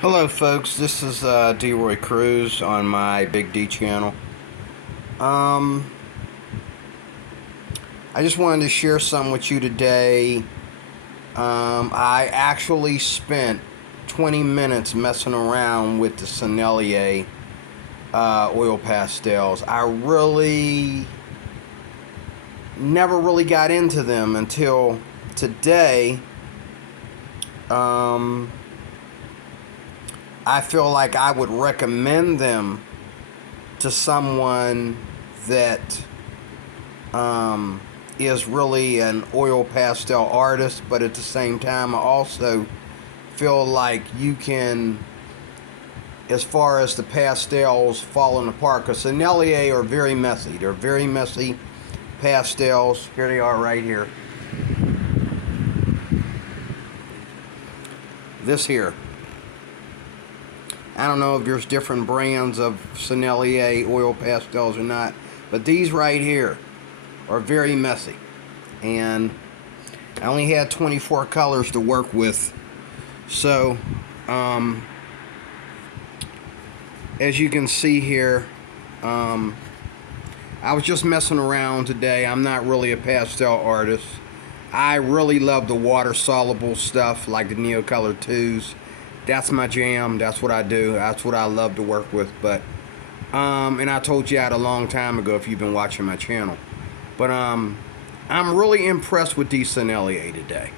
Hello folks, this is D-Roy Cruz on my Big D channel. I just wanted to share something with you today. I actually spent 20 minutes messing around with the Sennelier oil pastels. I really never really got into them until today. I feel like I would recommend them to someone that is really an oil pastel artist, but at the same time I also feel like you can, as far as the pastels falling apart, because Sennelier are very messy. They're very messy pastels. Here they are right here. This here. I don't know if there's different brands of Sennelier oil pastels or not, but these right here are very messy. And I only had 24 colors to work with. So, as you can see here, I was just messing around today. I'm not really a pastel artist. I really love the water-soluble stuff like the Neocolor 2s. That's my jam. That's what I do. That's what I love to work with. But and I told you that a long time ago if you've been watching my channel. But I'm really impressed with these Sennelier today.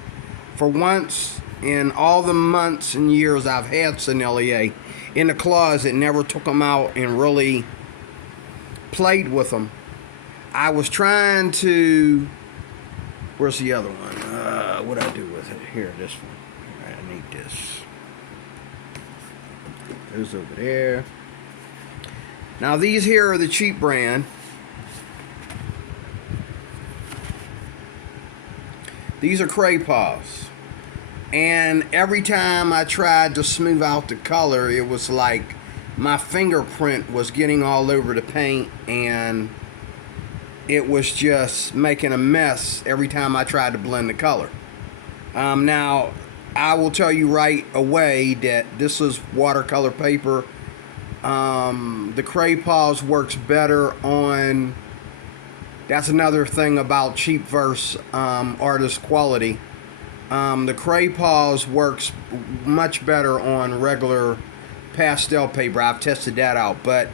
For once in all the months and years I've had Sennelier in the closet, never took them out and really played with them. I was trying to. Where's the other one? What do I do with it? Here, this one. I need this. Goes over there. Now these here are the cheap brand. These are Cray-pas. And every time I tried to smooth out the color, it was like my fingerprint was getting all over the paint and it was just making a mess every time I tried to blend the color. Now, I will tell you right away that this is watercolor paper. The Cray-pas works better on. That's another thing about cheap versus artist quality. The Cray-pas works much better on regular pastel paper. I've tested that out, but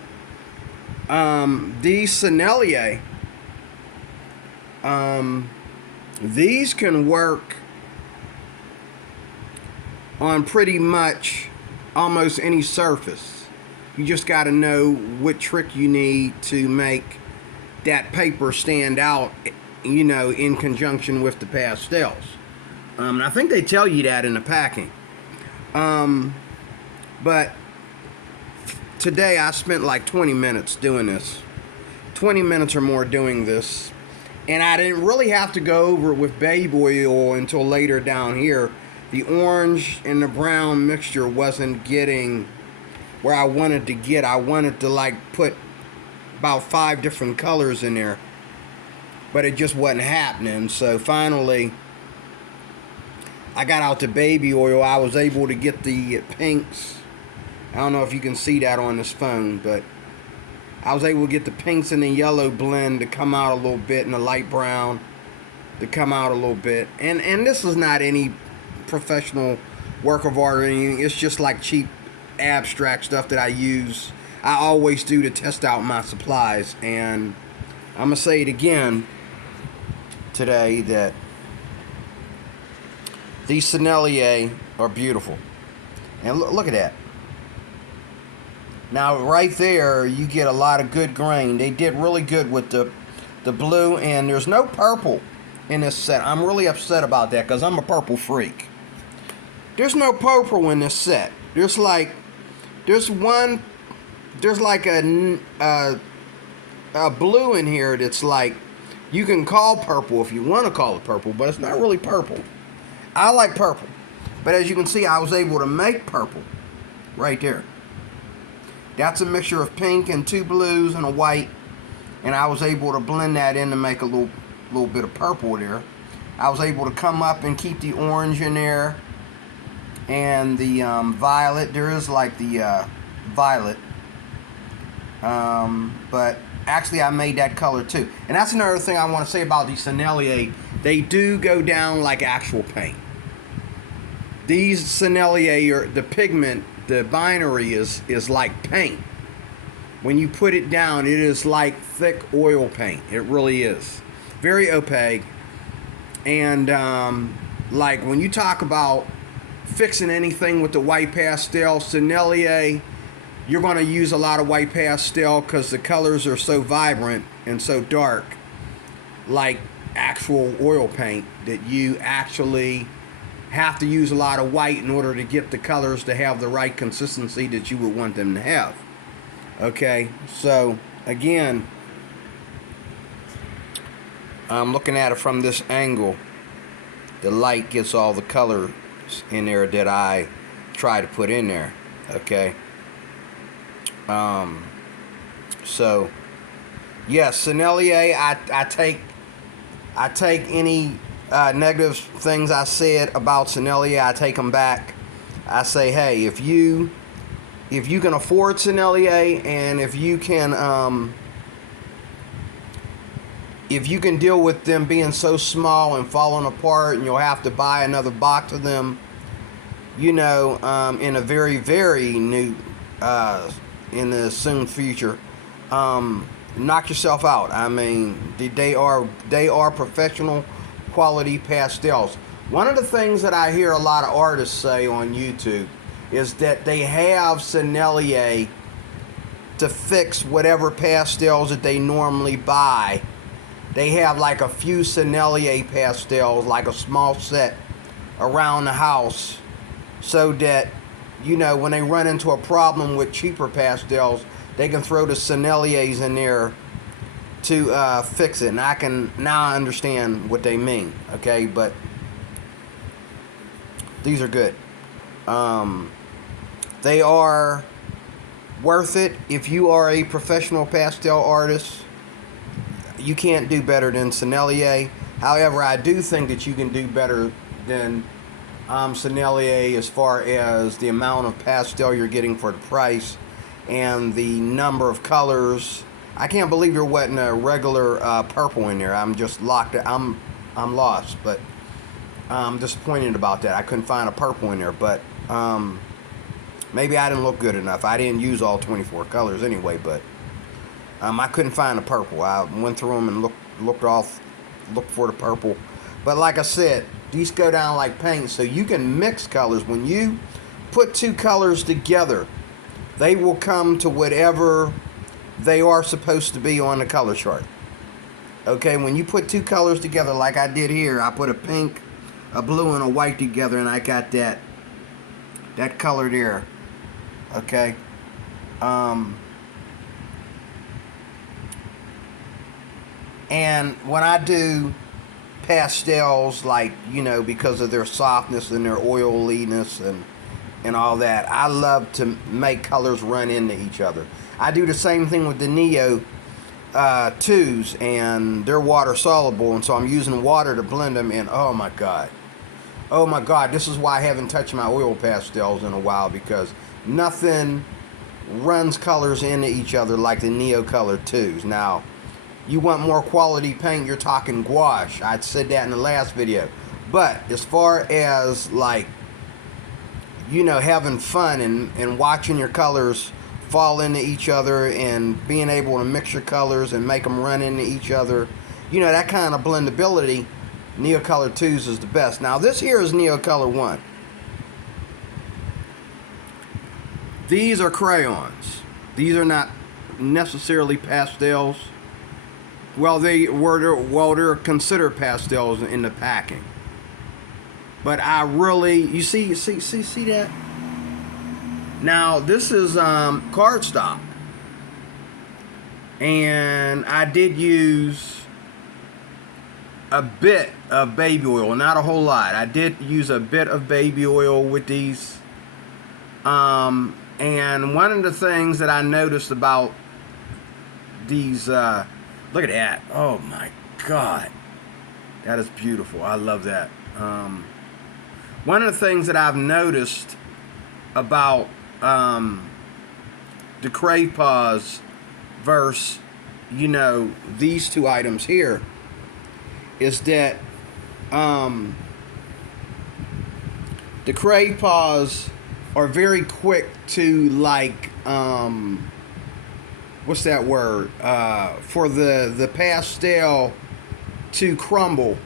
these Sennelier, these can work on pretty much almost any surface. You just got to know what trick you need to make that paper stand out, you know, in conjunction with the pastels. I think they tell you that in the packing. But today I spent like 20 minutes doing this. 20 minutes or more doing this. And I didn't really have to go over it with baby oil until later down here. The orange and the brown mixture wasn't getting where I wanted to get. I wanted to like put about 5 different colors in there, but it just wasn't happening. So finally I got out the baby oil. I was able to get the pinks. I don't know if you can see that on this phone, but I was able to get the pinks and the yellow blend to come out a little bit, and the light brown to come out a little bit. And this is not any professional work of art or anything. It's just like cheap abstract stuff that I use. I always do to test out my supplies. And I'm gonna say it again today that these Sennelier are beautiful. And look at that. Now right there you get a lot of good grain. They did really good with the blue, and there's no purple in this set. I'm really upset about that because I'm a purple freak. There's no purple in this set. There's like a blue in here that's like, you can call purple if you want to call it purple, but it's not really purple. I like purple, but as you can see, I was able to make purple right there. That's a mixture of pink and 2 blues and a white, and I was able to blend that in to make a little bit of purple there. I was able to come up and keep the orange in there. and the violet. There is like the violet, but actually I made that color too. And that's another thing I want to say about these Sennelier. They do go down like actual paint. These Sennelier, the pigment, the binary is like paint. When you put it down, it is like thick oil paint. It really is. Very opaque. And like when you talk about fixing anything with the white pastel, Sennelier, you're going to use a lot of white pastel because the colors are so vibrant and so dark, like actual oil paint, that you actually have to use a lot of white in order to get the colors to have the right consistency that you would want them to have. Okay, so again, I'm looking at it from this angle. The light gets all the colors in there that I try to put in there. Okay. So yes, Sennelier, I take any negative things I said about Sennelier, I take them back. I say, hey, if you can afford Sennelier, and if you can deal with them being so small and falling apart, and you'll have to buy another box of them, you know, in a very, very new, in the soon future, knock yourself out. I mean, they are professional quality pastels. One of the things that I hear a lot of artists say on YouTube is that they have Sennelier to fix whatever pastels that they normally buy. They have like a few Sennelier pastels, like a small set around the house, so that, you know, when they run into a problem with cheaper pastels, they can throw the Senneliers in there to fix it. And I understand what they mean, okay? But these are good. They are worth it. If you are a professional pastel artist, you can't do better than Sennelier. However, I do think that you can do better than Sennelier as far as the amount of pastel you're getting for the price and the number of colors. I can't believe you're wetting a regular purple in there. I'm just locked. I'm lost, but I'm disappointed about that. I couldn't find a purple in there, but maybe I didn't look good enough. I didn't use all 24 colors anyway, but I couldn't find a purple. I went through them and looked for the purple. But like I said, these go down like paint, so you can mix colors. When you put two colors together, they will come to whatever they are supposed to be on the color chart. Okay, when you put two colors together like I did here, I put a pink, a blue, and a white together, and I got that color there. Okay. And when I do pastels, like, you know, because of their softness and their oiliness and all that, I love to make colors run into each other. I do the same thing with the Neo 2s, and they're water soluble, and so I'm using water to blend them in. Oh my god, this is why I haven't touched my oil pastels in a while, because nothing runs colors into each other like the Neocolor 2s. Now, you want more quality paint, you're talking gouache. I said that in the last video. But as far as, like, you know, having fun and watching your colors fall into each other and being able to mix your colors and make them run into each other, you know, that kind of blendability, Neocolor 2s is the best. Now, this here is Neocolor 1. These are crayons. These are not necessarily pastels. Well, they're considered pastels in the packing. But I really, you see that? Now, this is cardstock. And I did use a bit of baby oil, not a whole lot. I did use a bit of baby oil with these. And one of the things that I noticed about these, look at that. Oh my God. That is beautiful. I love that. One of the things that I've noticed about the Cray-pas versus, you know, these two items here is that the Cray-pas are very quick to, like, what's that word? For the pastel to crumble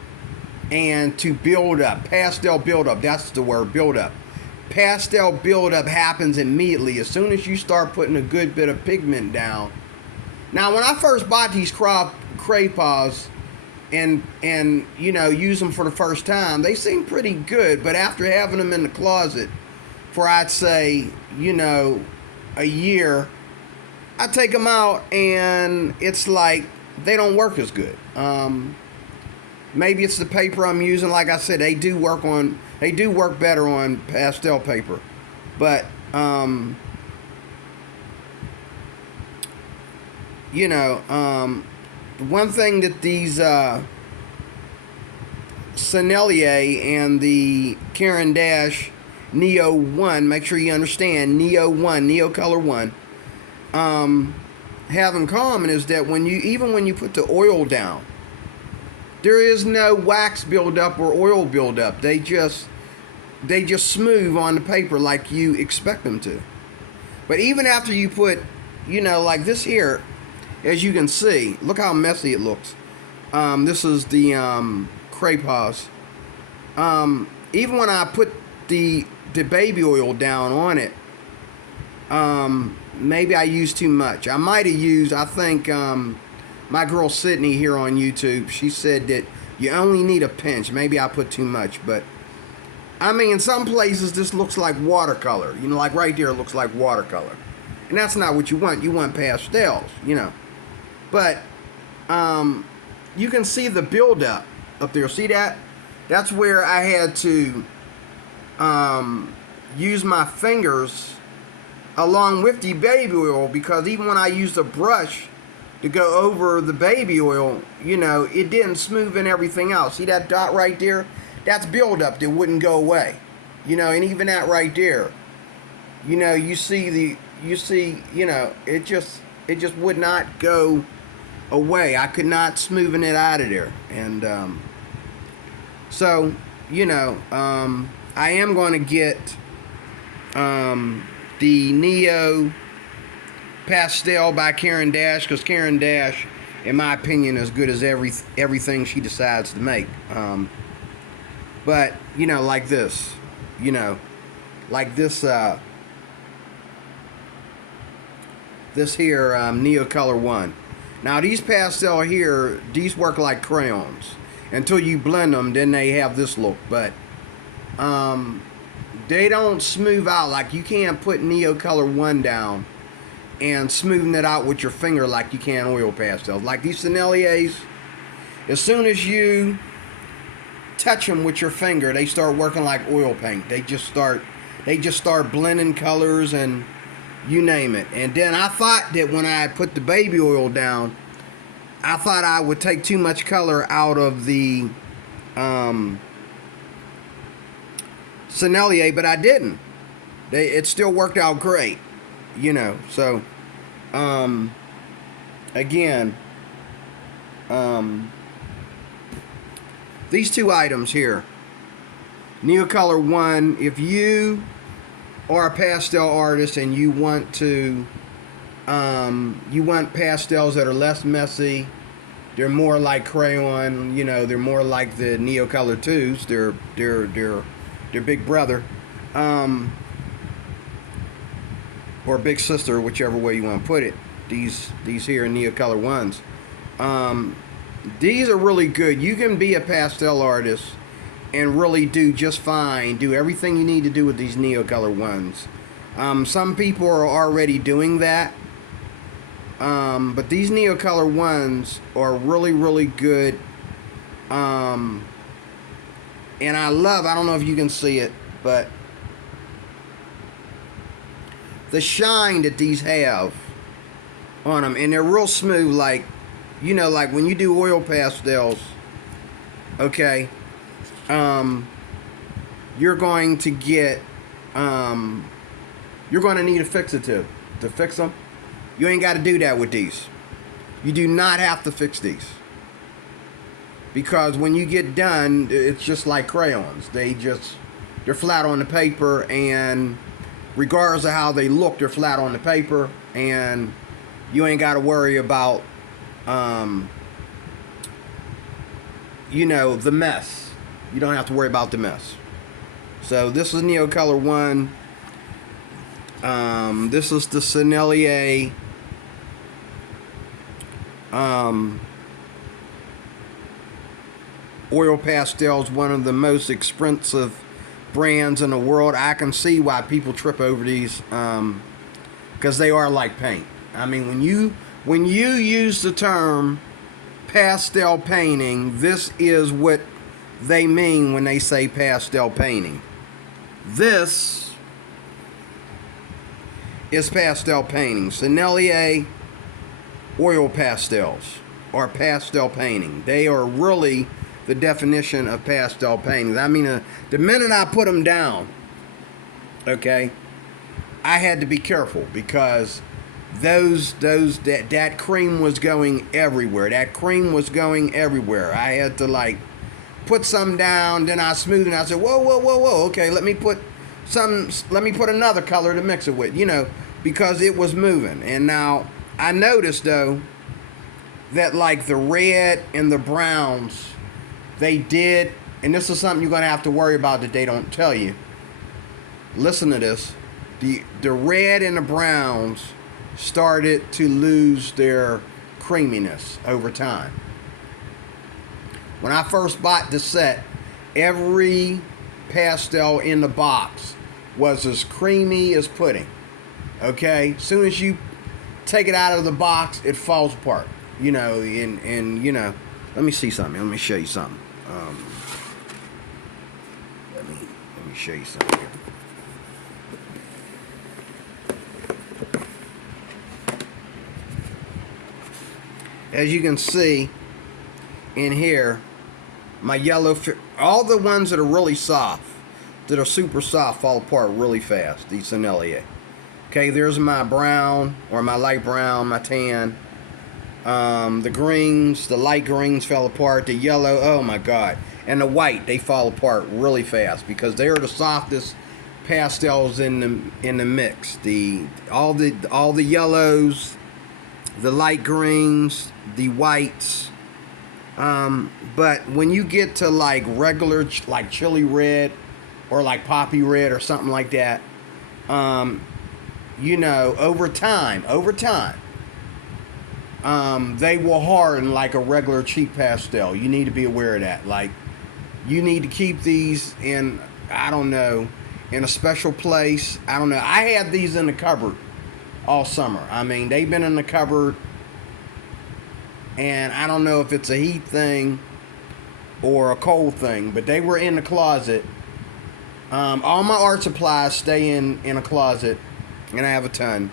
and to build up. Pastel buildup, that's the word, buildup. Pastel buildup happens immediately as soon as you start putting a good bit of pigment down. Now, when I first bought these Cray-pas and you know, use them for the first time, they seem pretty good, but after having them in the closet for, I'd say, you know, a year, I take them out and it's like they don't work as good. Maybe it's the paper I'm using. Like I said, they do work better on pastel paper, but you know, one thing that these Sennelier and the Caran d'Ache Neo 1, make sure you understand, Neo 1, Neocolor 1, have in common is that even when you put the oil down, there is no wax buildup or oil buildup. They just smooth on the paper like you expect them to. But even after you put, you know, like this here, as you can see, look how messy it looks. This is the Cray-pas. Even when I put the baby oil down on it, maybe I used too much. I might have used, I think, my girl Sydney here on YouTube, she said that you only need a pinch. Maybe I put too much, but I mean, in some places this looks like watercolor. You know, like right there it looks like watercolor. And that's not what you want. You want pastels, you know. But you can see the buildup up there. See that? That's where I had to use my fingers along with the baby oil, because even when I used a brush to go over the baby oil, you know, it didn't smoothen everything out. See that dot right there? That's buildup that wouldn't go away. You know, and even that right there, you know, you see, you know, it just would not go away. I could not smoothen it out of there. And so, you know, I am going to get the Neo Pastel by Caran d'Ache, because Caran d'Ache, in my opinion, is as good as everything she decides to make. But, you know, like this, you know, like this, this here, Neocolor 1. Now, these pastel here, these work like crayons. Until you blend them, then they have this look. But, they don't smooth out. Like, you can't put Neocolor 1 down and smoothen it out with your finger like you can oil pastels. Like these Senneliers, as soon as you touch them with your finger, they start working like oil paint. They just start blending colors and you name it. And then I thought that when I put the baby oil down, I thought I would take too much color out of the Sennelier, but I didn't. It still worked out great, you know. So again, these two items here, Neocolor 1, if you are a pastel artist and you want to you want pastels that are less messy, they're more like crayon, you know, they're more like the Neocolor 2s, they're big brother, or big sister, whichever way you want to put it. These here Neocolor 1s, these are really good. You can be a pastel artist and really do just fine, do everything you need to do with these Neocolor 1s. Some people are already doing that, but these Neocolor 1s are really good. And I don't know if you can see it, but the shine that these have on them, and they're real smooth, like, you know, like when you do oil pastels, okay, you're you're going to get, you're going to need a fixative to fix them. You ain't got to do that with these. You do not have to fix these. Because when you get done, it's just like crayons. They're flat on the paper, and regardless of how they look, they're flat on the paper, and you ain't got to worry about, you know, the mess. You don't have to worry about the mess. So this is Neocolor 1. This is the Sennelier oil pastels, one of the most expensive brands in the world. I can see why people trip over these, because they are like paint. I mean, when you use the term pastel painting, this is what they mean when they say pastel painting. This is pastel painting. Sennelier oil pastels or pastel painting. They are really the definition of pastel paintings. I mean, the minute I put them down, okay, I had to be careful because that cream was going everywhere. That cream was going everywhere. I had to like put some down, then I smoothed it, and I said, whoa, okay, let me put another color to mix it with, you know, because it was moving. And now I noticed though that like the red and the browns, they did, and this is something you're going to have to worry about that they don't tell you. Listen to this. The red and the browns started to lose their creaminess over time. When I first bought the set, every pastel in the box was as creamy as pudding. Okay? As soon as you take it out of the box, it falls apart. You know, and you know, let me see something. Let me show you something. Let me show you something here. As you can see in here, my yellow, all the ones that are really soft, that are super soft, fall apart really fast. These Sennelier. Okay, there's my brown or my light brown, my tan. The greens, the light greens fell apart. The yellow, oh my god, and the white, they fall apart really fast because they are the softest pastels in the mix. All the yellows, the light greens, the whites. But when you get to like regular, like chili red or like poppy red or something like that, you know, over time, they will harden like a regular cheap pastel. You need to be aware of that. Like, you need to keep these in, I don't know, in a special place. I don't know. I had these in the cupboard all summer. I mean, they've been in the cupboard, and I don't know if it's a heat thing or a cold thing, but they were in the closet. All my art supplies stay in a closet, and I have a ton.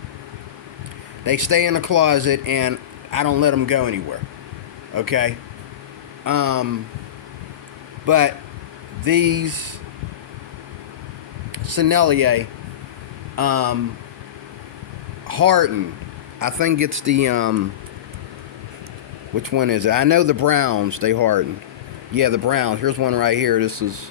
They stay in the closet, and I don't let them go anywhere. Okay? But these Sennelier hardened. I think it's the which one is it? I know the browns, they hardened. Yeah, the brown. Here's one right here. This is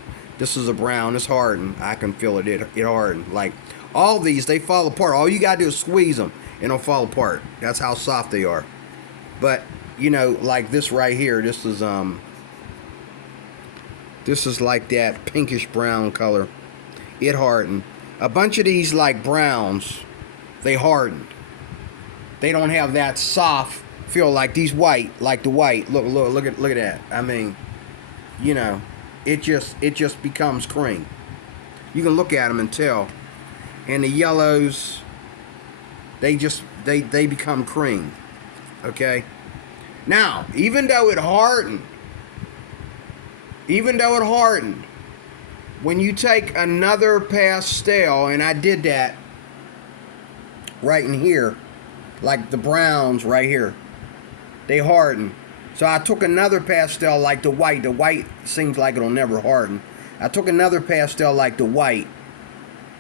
a brown. It's hardened. I can feel it. It hardened. Like all these, they fall apart. All you gotta do is squeeze them, and they'll fall apart. That's how soft they are. But you know, like this right here. This is like that pinkish brown color. It hardened. A bunch of these like browns, they hardened. They don't have that soft feel like these white, like the white. Look at that. I mean, you know, it just becomes cream. You can look at them and tell. And the yellows, they become cream. Okay? Now, even though it hardened, when you take another pastel, and I did that right in here, like the browns right here, they harden. So I took another pastel like the white. The white seems like it'll never harden. I took another pastel like the white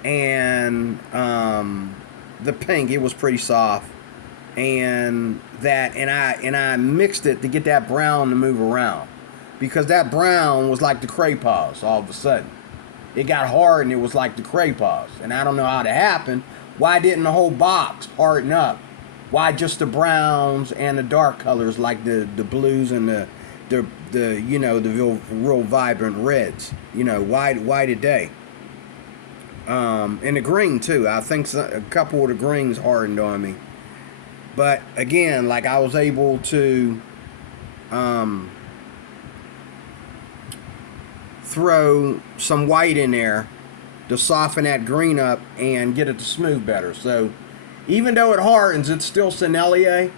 and the pink. It was pretty soft, and I mixed it to get that brown to move around, because that brown was like the Cray-pas. All of a sudden it got hard and it was like the Cray-pas, and I don't know how that happened. Why didn't the whole box harden up? Why just the browns and the dark colors like the blues and the you know, the real vibrant reds? You know, why did they? And the green too. I think a couple of the greens hardened on me. But again, like, I was able to throw some white in there to soften that green up and get it to smooth better. So even though it hardens, it's still Sennelier.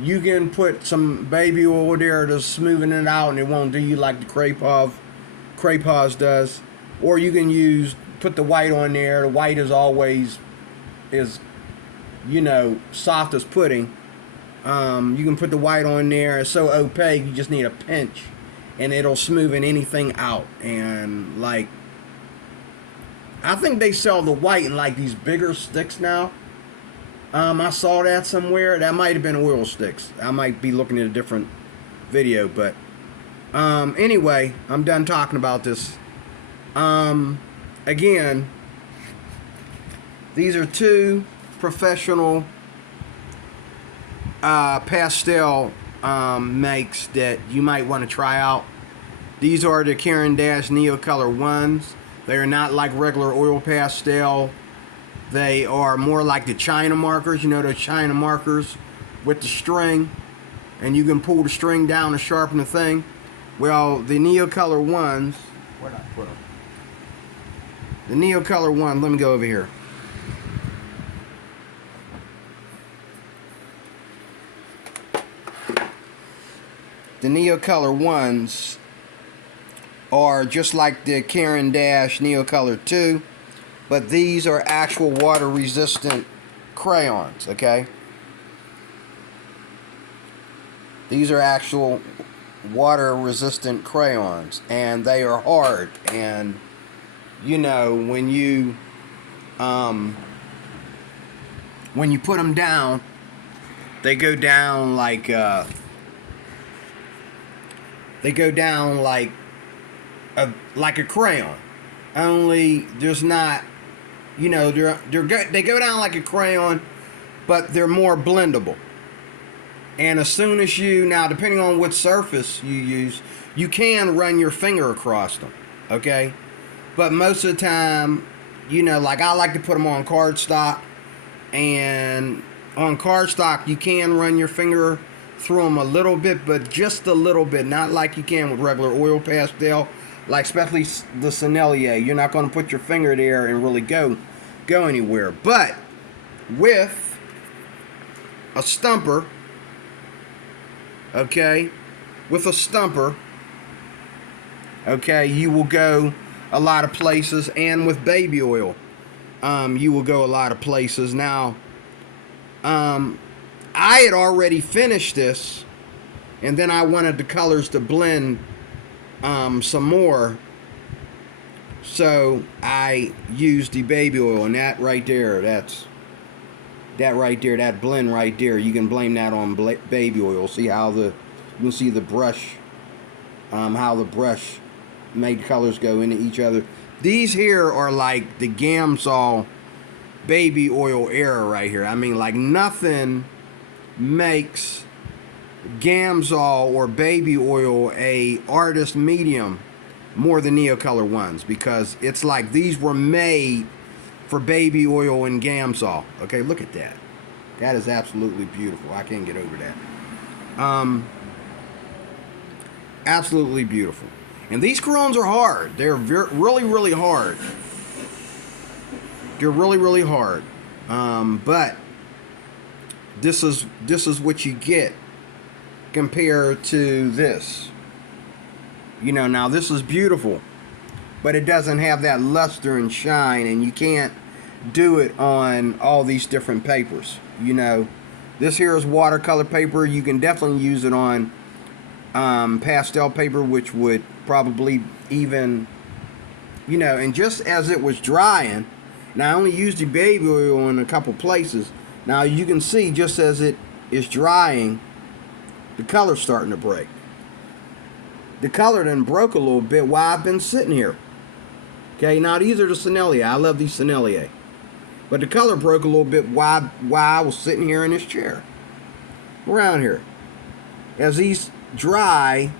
You can put some baby oil there to smoothen it out, and it won't do you like the Cray-pas does. Or you can put the white on there. The white is always, you know, soft as pudding. You can put the white on there. It's so opaque, you just need a pinch, and it'll smoothen anything out. And like, I think they sell the white in like these bigger sticks now. I saw that somewhere. That might have been oil sticks. I might be looking at a different video, but anyway, I'm done talking about this. Again, these are two professional pastel makes that you might want to try out. These are the Caran-d'Ache Neocolor ones. They are not like regular oil pastel. They are more like the China markers. You know, those China markers with the string, and you can pull the string down to sharpen the thing. Well, the Neocolor ones, where did I put them? The Neocolor one, let me go over here. The Neocolor ones are just like the Caran-d'Ache Neocolor 2, but these are actual water resistant crayons, okay? These are actual water resistant crayons, and they are hard. And you know, when you put them down, they go down like a crayon. Only there's not, you know, they go down like a crayon, but they're more blendable. And as soon as now, depending on what surface you use, you can run your finger across them, okay? But most of the time, you know, like, I like to put them on cardstock, and on cardstock you can run your finger through them a little bit, but just a little bit, not like you can with regular oil pastel, like especially the Sennelier. You're not going to put your finger there and really go anywhere. But with a stumper, okay, with a stumper, okay, you will go a lot of places. And with baby oil, you will go a lot of places. Now, I had already finished this, and then I wanted the colors to blend some more, so I used the baby oil. And that right there, that blend right there, you can blame that on baby oil. See how you can see the brush, how the brush made colors go into each other. These here are like the Gamsol baby oil era right here. I mean, like, nothing makes Gamsol or baby oil a artist medium more than Neocolor ones, because it's like these were made for baby oil and Gamsol. Okay, look at that. That is absolutely beautiful. I can't get over that. Absolutely beautiful. And these crayons are hard. They're really, really hard. They're really, really hard. But this is what you get compared to this. You know, now this is beautiful, but it doesn't have that luster and shine, and you can't do it on all these different papers. You know, this here is watercolor paper. You can definitely use it on pastel paper, which would probably even you know, and just as it was drying, and I only used the baby oil in a couple places. Now you can see just as it is drying, the color's starting to break. The color then broke a little bit while I've been sitting here. Okay, now these are the Sennelier. I love these Sennelier. But the color broke a little bit while I was sitting here in this chair. Around here. As these dry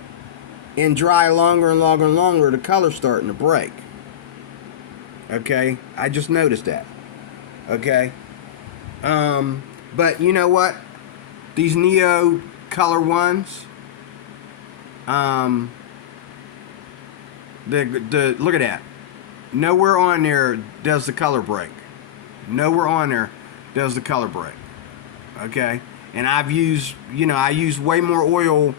and dry longer and longer and longer, the color's starting to break. Okay, I just noticed that. Okay, but you know what? These Neocolor ones, the look at that. Nowhere on there does the color break. Nowhere on there does the color break. Okay, and I've used, you know, I use way more oil